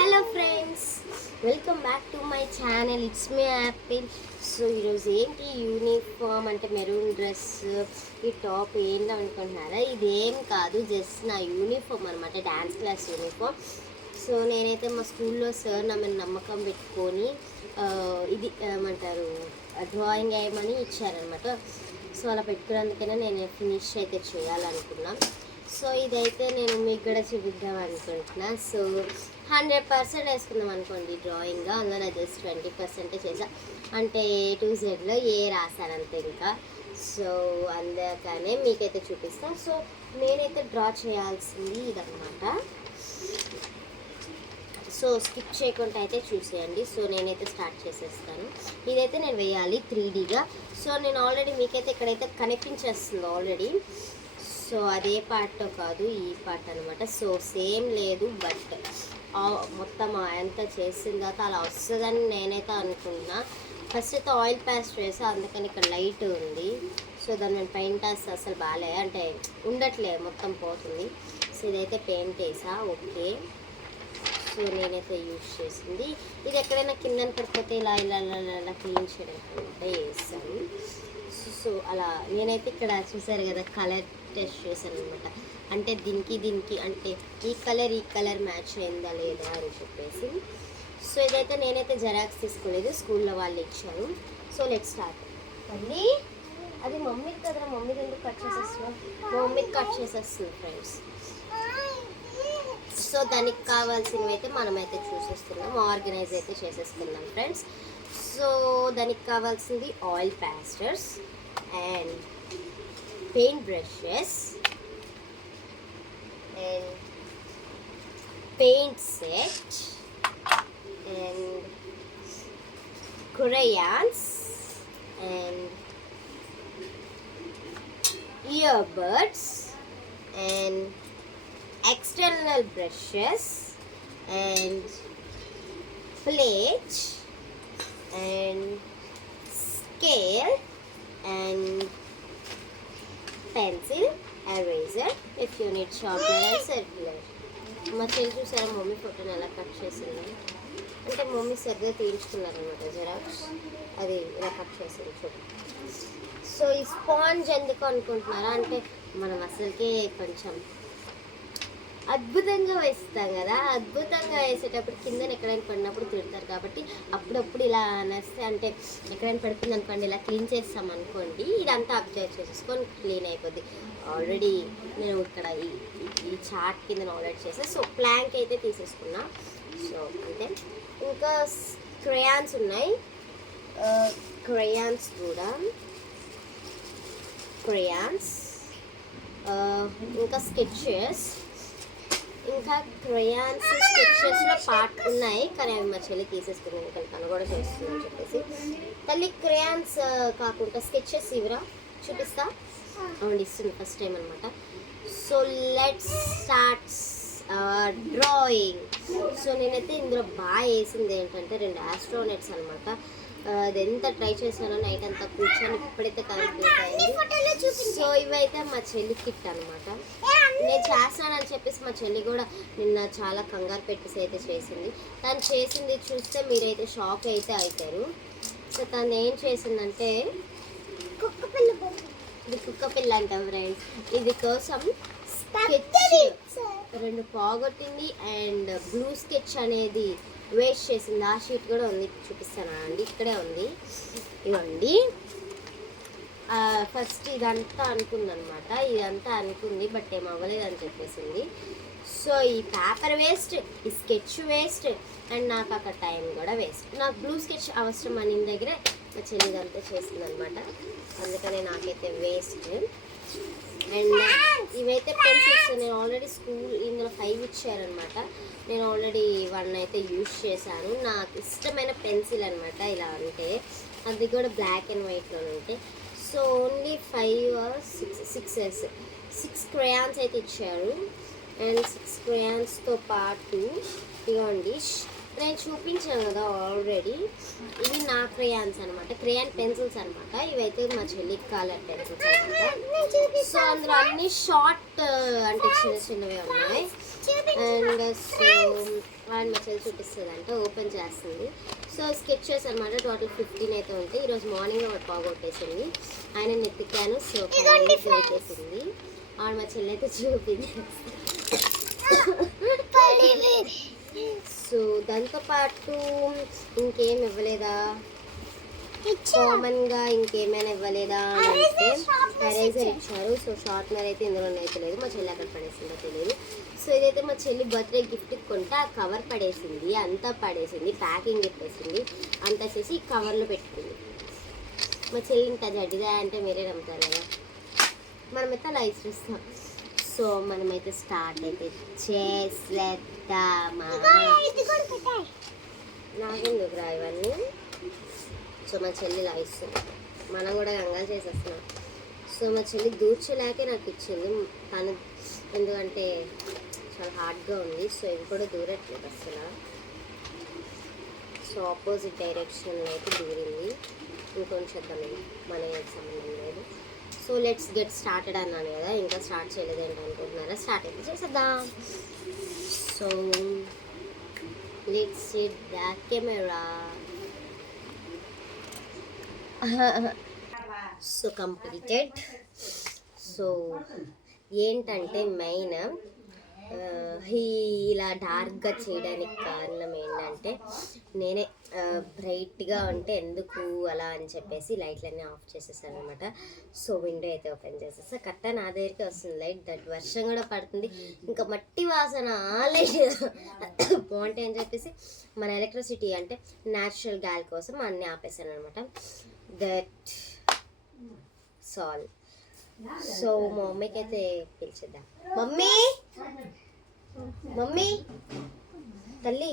Hello friends, welcome back to my channel. It's me Apple. So ఈరోజు ఏంటి uniform అంటే maroon dress, ఈ top ఏంటి అనుకుంటున్నారా? ఇదేం కాదు, జస్ట్ నా యూనిఫామ్ అనమాట, డ్యాన్స్ క్లాస్ యూనిఫామ్. సో నేనైతే మా స్కూల్లో సార్ నా మీద నమ్మకం పెట్టుకొని ఇది ఏమంటారు డ్రాయింగ్ వేయమని ఇచ్చారనమాట. సో అలా పెట్టుకున్నందుకైనా నేను ఫినిష్ అయితే చేయాలనుకున్నాను. సో ఇదైతే నేను మీకు కూడా చూపిద్దాం అనుకుంటున్నా. సో 100% వేసుకుందాం అనుకోండి డ్రాయింగ్, అందులో నా జస్ట్ 20% చేసా, అంటే A to Zలో ఏ రాశానంతే ఇంకా. సో అందుకనే మీకైతే చూపిస్తాను. సో నేనైతే డ్రా చేయాల్సింది ఇదన్నమాట. సో స్కిప్ చేయకుండా అయితే చూసేయండి. సో నేనైతే స్టార్ట్ చేసేస్తాను. ఇదైతే నేను వేయాలి 3Dగా. సో నేను ఆల్రెడీ మీకైతే ఇక్కడైతే కనిపించేస్తుంది ఆల్రెడీ. సో అదే పార్ట్ కాదు, ఈ పార్ట్ అనమాట. సో సేమ్ లేదు, బట్ మొత్తం ఎంత చేసిన తర్వాత అలా వస్తుందని నేనైతే అనుకున్నా. ఫస్ట్ అయితే ఆయిల్ పేస్ట్ వేసా, అందుకని ఇక్కడ లైట్ ఉంది. సో దాన్ని నేను పెయింట్ వేస్తే అసలు బాగాలే, అంటే ఉండట్లే, మొత్తం పోతుంది. సో ఇదైతే పెయింట్ వేసా, ఓకే. సో నేనైతే యూజ్ చేసింది ఇది. ఎక్కడైనా కింద పడిపోతే ఇలా ఇలా ఇలా క్లీన్ చేయడానికి వేస్తాను. సో అలా నేనైతే ఇక్కడ చూసారు కదా, కలర్ టెస్ట్ చేశాను అనమాట. అంటే దీనికి అంటే ఈ కలర్ మ్యాచ్ అయిందా లేదా అని చెప్పేసి. సో ఇదైతే నేనైతే జెరాక్స్ తీసుకోలేదు, స్కూల్లో వాళ్ళు ఇచ్చారు. So let's start. మళ్ళీ అది మమ్మీకి కదా, మమ్మీకి ఎందుకు కట్ చేసేస్తున్నాం, మమ్మీకి కట్ చేసేస్తుంది ఫ్రెండ్స్. సో దానికి కావాల్సినవి అయితే మనమైతే చూసేస్తున్నాం, ఆర్గనైజ్ అయితే చేసేస్తున్నాం ఫ్రెండ్స్. సో దానికి కావాల్సింది oil పేస్టర్స్ and paint brushes and paint set and crayons and earbuds and external brushes and plate and scale and pencil, eraser if you need sharpener and circular. మా చెల్లి చూసారా మమ్మీ ఫోటోని ఎలా cut చేసింది, అంటే mummy సరిగ్గా తీయించుకున్నారనమాట జెరాక్స్, అది ఇలా కట్ చేసింది చూడండి. సో ఈ స్పాంజ్ ఎందుకు అనుకుంటున్నారా, అంటే మనం అసలుకే కొంచెం అద్భుతంగా వేస్తాం కదా, అద్భుతంగా వేసేటప్పుడు కింద ఎక్కడైనా పడినప్పుడు తిడతారు కాబట్టి అప్పుడప్పుడు ఇలా అనేస్తే, అంటే ఎక్కడైనా పడుతుంది అనుకోండి, ఇలా క్లీన్ చేస్తాం అనుకోండి, ఇదంతా అబ్జర్వ్ చేసేసుకొని క్లీన్ అయిపోద్ది. ఆల్రెడీ నేను ఇక్కడ ఈ చార్ట్ కింద ఆల్రెడీ చేసా. సో ప్లాంక్ అయితే తీసేసుకున్నా. సో అంతే. ఇంకా క్రేయాన్స్ ఉన్నాయి, క్రేయాన్స్ కూడా క్రేయాన్స్, ఇంకా స్కెచెస్, ఇంకా క్రయాన్స్ స్కెచెస్లో పార్ట్ ఉన్నాయి, కానీ అవి మా చెల్లి తీసేసుకున్నాను, ఇంకా తను కూడా చేస్తుందని చెప్పేసి. తల్లి క్రయాన్స్ కాకుండా స్కెచెస్ ఇవరా చూపిస్తా, అవును ఇస్తుంది ఫస్ట్ టైం అనమాట. So let's start drawing. So నేనైతే ఇందులో బాగా వేసింది ఏంటంటే 2 ఆస్ట్రోనట్స్ అనమాట. అది ఎంత ట్రై చేశానో నైట్ అంతా కూర్చొని ఇప్పుడైతే కంప్లీట్ అయింది. సో ఇవైతే మా చెల్లి కిట్ అనమాట. నేను చేస్తానని చెప్పేసి మా చెల్లి కూడా నిన్న చాలా కంగారు పెట్టేసి అయితే చేసింది. తను చేసింది చూస్తే మీరైతే షాక్ అయితే అవుతారు. సో తను ఏం చేసిందంటే ఇది కుక్కపిల్ల అంట ఫ్రెండ్స్. ఇది కోసం స్కెచ్ 2 పోగొట్టింది అండ్ బ్లూ స్కెచ్ అనేది వేస్ట్ చేసింది. ఆ షీట్ కూడా ఉంది, చూపిస్తాను అండి, ఇక్కడే ఉంది, ఇవ్వండి. ఫస్ట్ ఇదంతా అనుకుందనమాట, ఇదంతా అనుకుంది, బట్ ఏం అవ్వలేదు అని చెప్పేసింది. సో ఈ పేపర్ వేస్ట్, ఈ స్కెచ్ వేస్ట్, అండ్ నాకు అక్కడ టైం కూడా వేస్ట్. నాకు బ్లూ స్కెచ్ అవసరం అని దగ్గరే మా చెల్లి ఇదంతా చేసింది అనమాట, అందుకనే నాకైతే వేస్ట్. అండ్ ఇవైతే పెన్సిల్స్ నేను ఆల్రెడీ ఇందులో 5 ఇచ్చారనమాట. నేను ఆల్రెడీ 1 అయితే యూజ్ చేశాను. నాకు ఇష్టమైన పెన్సిల్ అనమాట, ఇలా అంటే అది కూడా బ్లాక్ అండ్ వైట్లో ఉంటే. సో ఓన్లీ 5 or 6 క్రయాన్స్ అయితే ఇచ్చారు. అండ్ 6 క్రయాన్స్తో పాటు ఇవ్వండి నేను చూపించాను కదా ఆల్రెడీ. ఇవి నా క్రేయాన్స్ అనమాట, క్రేయాన్ పెన్సిల్స్ అనమాట. ఇవైతే మా చెల్లికి కలర్ పెన్సిల్స్ అనమాట. సో అందులో అన్ని షార్ట్ అంటే చిన్న చిన్నవి ఉన్నాయి. అండ్ సో మా చెల్లి చూపిస్తుంది అంటే ఓపెన్ చేస్తుంది. సో స్కెచెస్ అనమాట. టోటల్ 15 అయితే ఉంటాయి. ఈరోజు మార్నింగ్ ఒకటి పోగొట్టేసింది, ఆయన నెత్తికాను. సో దొరికేసింది. ఆవిడ మా చెల్లి అయితే చూపింది. సో దాంతోపాటు ఇంకేం ఇవ్వలేదా, కామన్గా ఇంకేమైనా ఇవ్వలేదా అంటే ఎరేజర్ ఇచ్చారు. సో షార్ప్నర్ అయితే ఇందులో అయితే లేదు, మా చెల్లి అక్కడ పడేసిందో తెలియదు. సో ఇదైతే మా చెల్లి బర్త్డే గిఫ్ట్ కొంటే ఆ కవర్ పడేసింది, అంతా పడేసింది, ప్యాకింగ్ పెట్టేసింది, అంతా చేసి కవర్లో పెట్టుకుంది. మా చెల్లి ఇంత జడ్డిగా అంటే మీరే నమ్ముతారు కదా, మనమైతే అలా ఇస్తాం. సో మనమైతే స్టార్ట్ అయితే చేసేద్దామా. నాకెందుకు రా ఇవన్నీ. సో మా చెల్లి ఇలా ఇస్తుంది, మనం కూడా గంగా చేసేస్తున్నాం. సో మా చెల్లి దూర్చలేకే నాకు ఇచ్చింది తను, ఎందుకంటే చాలా హార్డ్గా ఉంది. సో ఇవి కూడా దూరట్లేదు అసలు. సో ఆపోజిట్ డైరెక్షన్లో అయితే దూరింది. ఇంకొంచెం మన సంబంధం లేదు. సో లెట్స్ గెట్ స్టార్టెడ్ అన్నాను కదా, ఇంకా స్టార్ట్ చేయలేదు ఏంటి అనుకుంటున్నారా. స్టార్ట్ అయితే చేసేద్దాం. So let's set the camera. So completed. So ఏంటంటే మెయిన్ ఇలా డార్క్గా చేయడానికి కారణం ఏంటంటే నేనే బ్రైట్గా ఉంటే ఎందుకు అలా అని చెప్పేసి లైట్లన్నీ ఆఫ్ చేసేసాను అనమాట. సో విండో అయితే ఓపెన్ చేసేసా. కరెక్ట్గా నా దగ్గరికి వస్తుంది లైట్. దట్ వర్షం కూడా పడుతుంది, ఇంకా మట్టి వాసన లైట్ బాగుంటాయి అని చెప్పేసి మన ఎలక్ట్రిసిటీ అంటే న్యాచురల్ గాలి కోసం అన్నీ ఆపేసాను అనమాట. దట్ సాల్. సో మా మమ్మీకి అయితే పిలిచేద్దాం. మమ్మీ మమ్మీ తల్లి,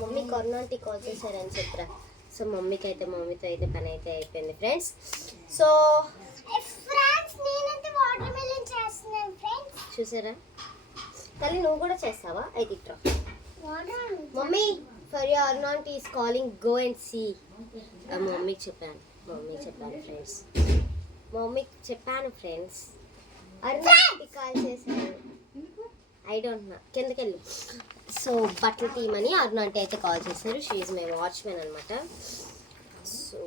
మమ్మీ కరుణాంటి కాల్ చేశారని చెప్పరా. సో మమ్మీకి అయితే మమ్మీతో అయితే పని అయితే అయిపోయింది ఫ్రెండ్స్. సో చూసారా తల్లి, నువ్వు కూడా చేస్తావా? అయితే ఇట్రా mummy, for your Aruna aunty is calling, go and see. మమ్మీకి చెప్పాను ఫ్రెండ్స్, మమ్మీకి చెప్పాను ఫ్రెండ్స్, అరుణాంటి కాల్ చేశాను. ఐ డోంట్ నో, కిందకి వెళ్ళి. సో బట్టలు తీయమని అరుణాంటి అయితే కాల్ చేశారు. షీ ఈజ్ మై వాచ్మెన్ అనమాట. సో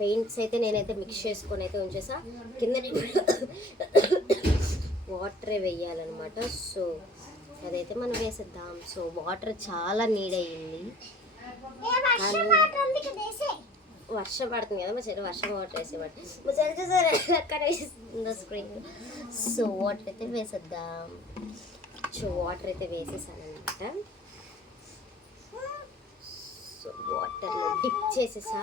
పెయింట్స్ అయితే నేనైతే మిక్స్ చేసుకొని అయితే ఉంచేసా. కింద వాటరే వేయాలన్నమాట. సో అదైతే మనం వేసేద్దాం. సో వాటర్ చాలా నీడ్ అయ్యింది, వర్షం పడుతుంది కదా. మా చెల్లి వర్షం వాటర్ వేసేవాడు. మా చెల్లి చూసారు అక్కడ వేస్తుందో స్క్రీన్. సో వాటర్ అయితే వేసేద్దాం. సో వాటర్ అయితే వేసేసాను అనమాట. సో వాటర్లో డిప్ చేసేసా.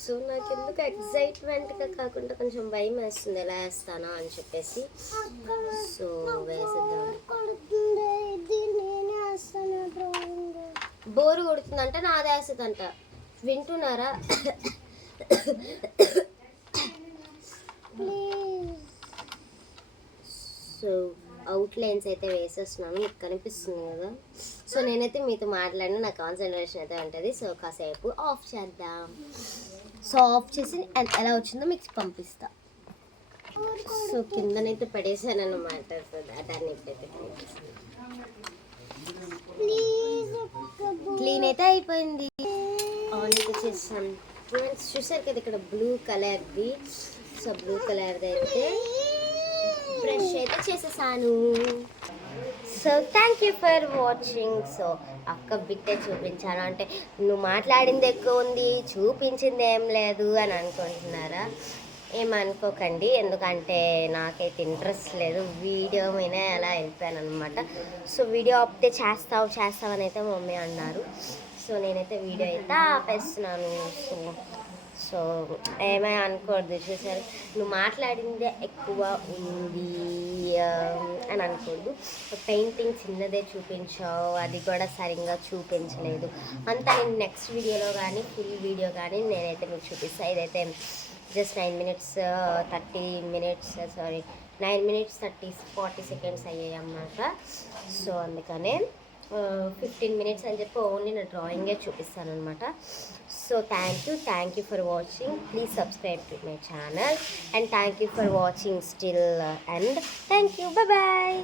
సో నాకు ఎందుకు ఎక్సైట్మెంట్గా కాకుండా కొంచెం భయం వేస్తుంది, ఎలా వేస్తానా అని చెప్పేసి. సో వేసేద్దాం. బోరు కొడుతుందంట, నాది వేస్తుందంట. వింటున్నారా? సో అవుట్లైన్స్ అయితే వేసేస్తున్నాను, మీకు కనిపిస్తుంది కదా. సో నేనైతే మీతో మాట్లాడిన నా కాన్సన్ట్రేషన్ అయితే ఉంటుంది. సో కాసేపు ఆఫ్ చేద్దాం. సో ఆఫ్ చేసి ఎలా వచ్చిందో మీకు పంపిస్తా. సో కిందనైతే పడేసాను అనమాట. సో దాన్ని ఇప్పుడైతే క్లీన్ అయితే అయిపోయింది. ఆన్ అయితే చేస్తాను. చూసారు కదా ఇక్కడ బ్లూ కలర్ది. సో బ్లూ కలర్ది అయితే బ్రష్ అయితే చేసేసాను. So thank you for watching. So అక్క బిట్టే చూపించాను అంటే నువ్వు మాట్లాడింది ఎక్కువ ఉంది, చూపించింది ఏం లేదు అని అనుకుంటున్నారా? ఏమనుకోకండి, ఎందుకంటే నాకైతే ఇంట్రెస్ట్ లేదు. వీడియో మీద ఎలా వెళ్ళిపోయాను అనమాట. సో వీడియో ఆపితే చేస్తావు అని అయితే మమ్మీ అన్నారు. సో నేనైతే వీడియో అయితే ఆపేస్తున్నాను. సో ఏమై అనుకోవద్దు. చూసారు, నువ్వు మాట్లాడిందే ఎక్కువ ఉంది అని అనుకోవద్దు. పెయింటింగ్ చిన్నదే చూపించావు, అది కూడా సరిగ్గా చూపించలేదు అంతా. నేను నెక్స్ట్ వీడియోలో కానీ ఫుల్ వీడియో కానీ నేనైతే మీకు చూపిస్తాను. ఇదైతే జస్ట్ 9 minutes 30 seconds అయ్యాయి అన్నమాట. సో అందుకనే 15 మినిట్స్ అని చెప్పి ఓన్లీ నా డ్రాయింగే చూపిస్తాను అనమాట. So thank you for watching. Please subscribe to my channel and thank you for watching still and thank you. Bye.